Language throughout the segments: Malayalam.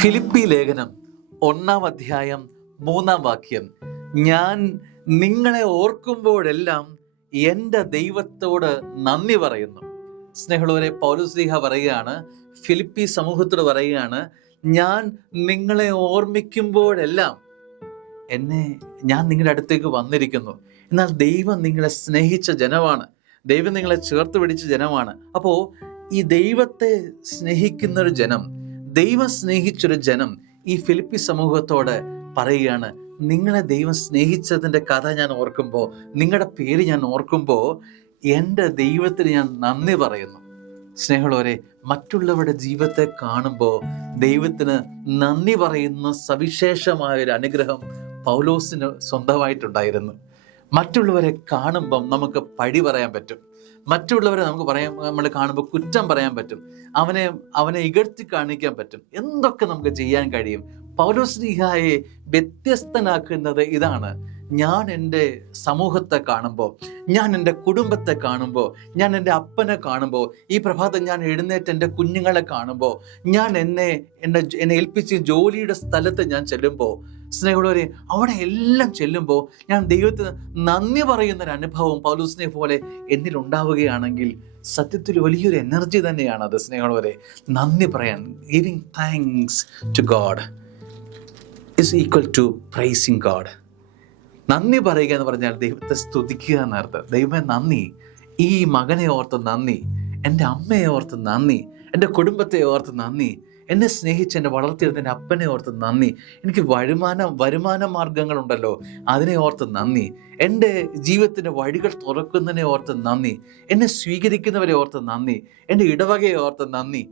ഫിലിപ്പി ലേഖനം 1-ാം അധ്യായം 3-ാം വാക്യം. ഞാൻ നിങ്ങളെ ഓർക്കുമ്പോഴെല്ലാം എൻ്റെ ദൈവത്തോട് നന്ദി പറയുന്നു. സ്നേഹമുള്ളവരെ, പൗലോസ്ലീഹ പറയുകയാണ്, ഫിലിപ്പി സമൂഹത്തോട് പറയുകയാണ്, ഞാൻ നിങ്ങളെ ഓർമ്മിക്കുമ്പോഴെല്ലാം ഞാൻ നിങ്ങളുടെ അടുത്തേക്ക് വന്നിരിക്കുന്നു. എന്നാൽ ദൈവം നിങ്ങളെ സ്നേഹിച്ച ജനമാണ്, ദൈവം നിങ്ങളെ ചേർത്ത് പിടിച്ച ജനമാണ്. അപ്പോൾ ഈ ദൈവത്തെ സ്നേഹിക്കുന്നൊരു ജനം, ദൈവം സ്നേഹിച്ചൊരു ജനം ഈ ഫിലിപ്പി സമൂഹത്തോട് പറയുകയാണ്, നിങ്ങളെ ദൈവം സ്നേഹിച്ചതിൻ്റെ കഥ ഞാൻ ഓർക്കുമ്പോൾ, നിങ്ങളുടെ പേര് ഞാൻ ഓർക്കുമ്പോൾ എൻ്റെ ദൈവത്തിന് ഞാൻ നന്ദി പറയുന്നു. സ്നേഹമുള്ളവരെ, മറ്റുള്ളവരുടെ ജീവിതത്തെ കാണുമ്പോൾ ദൈവത്തിന് നന്ദി പറയുന്ന സവിശേഷമായൊരു അനുഗ്രഹം പൗലോസിന് സ്വന്തമായിട്ടുണ്ടായിരുന്നു. മറ്റുള്ളവരെ കാണുമ്പം നമുക്ക് പഴി പറയാൻ പറ്റും, മറ്റുള്ളവരെ നമ്മൾ കാണുമ്പോൾ കുറ്റം പറയാൻ പറ്റും, അവനെ ഇകഴ്ത്തി കാണിക്കാൻ പറ്റും, എന്തൊക്കെ നമുക്ക് ചെയ്യാൻ കഴിയും. പൗലോസ്ലീഹായെ വ്യത്യസ്തനാക്കുന്നത് ഇതാണ്. ഞാൻ എൻ്റെ സമൂഹത്തെ കാണുമ്പോൾ, ഞാൻ എൻ്റെ കുടുംബത്തെ കാണുമ്പോൾ, ഞാൻ എൻ്റെ അപ്പനെ കാണുമ്പോൾ, ഈ പ്രഭാതം ഞാൻ എഴുന്നേറ്റ് എൻ്റെ കുഞ്ഞുങ്ങളെ കാണുമ്പോൾ, ഞാൻ എന്നെ ഏൽപ്പിച്ച് ജോലിയുടെ സ്ഥലത്ത് ഞാൻ ചെല്ലുമ്പോൾ, സ്നേഹമുള്ളവരെ, അവിടെ എല്ലാം ചെല്ലുമ്പോൾ ഞാൻ ദൈവത്തിന് നന്ദി പറയുന്നൊരു അനുഭവം പൗലോസിനെ പോലെ എന്നിൽ ഉണ്ടാവുകയാണെങ്കിൽ സത്യത്തിൽ വലിയൊരു എനർജി തന്നെയാണ് അത്. സ്നേഹമുള്ളവരെ, നന്ദി പറയാൻ, giving thanks to God is equal to praising God. നന്ദി പറയുക എന്ന് പറഞ്ഞാൽ ദൈവത്തെ സ്തുതിക്കുക എന്നർത്ഥം. ദൈവമേ നന്ദി, ഈ മകനെ ഓർത്ത് നന്ദി, എൻ്റെ അമ്മയെ ഓർത്ത് നന്ദി, എൻ്റെ കുടുംബത്തെ ഓർത്ത് നന്ദി, എന്നെ സ്നേഹിച്ച് എന്നെ വളർത്തിയെടുത്ത എൻ്റെ അപ്പനെ ഓർത്ത് നന്ദി, എനിക്ക് വരുമാന മാർഗങ്ങളുണ്ടല്ലോ അതിനെ ഓർത്ത് നന്ദി, എൻ്റെ ജീവിതത്തിൻ്റെ വഴികൾ തുറക്കുന്നതിനെ ഓർത്ത് നന്ദി, എന്നെ സ്വീകരിക്കുന്നവരെ ഓർത്ത് നന്ദി, എൻ്റെ ഇടവകയെ ഓർത്ത് നന്ദി.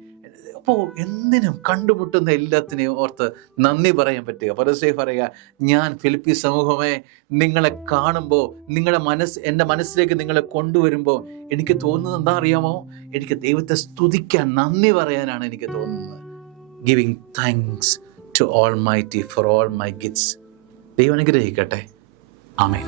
അപ്പോൾ എന്തിനും കണ്ടുമുട്ടുന്ന എല്ലാത്തിനെയും ഓർത്ത് നന്ദി പറയാൻ പറ്റുക. പൗലോസ് പറയുക, ഞാൻ ഫിലിപ്പി സമൂഹമേ, നിങ്ങളെ കാണുമ്പോൾ, എൻ്റെ മനസ്സിലേക്ക് നിങ്ങളെ കൊണ്ടുവരുമ്പോൾ എനിക്ക് തോന്നുന്നത് എന്താ അറിയാമോ? എനിക്ക് ദൈവത്തെ സ്തുതിക്കാൻ, നന്ദി പറയാനാണ് എനിക്ക് തോന്നുന്നത്. Giving thanks to Almighty for all my gifts. ദൈവം അനുഗ്രഹിക്കട്ടെ. ആമേൻ.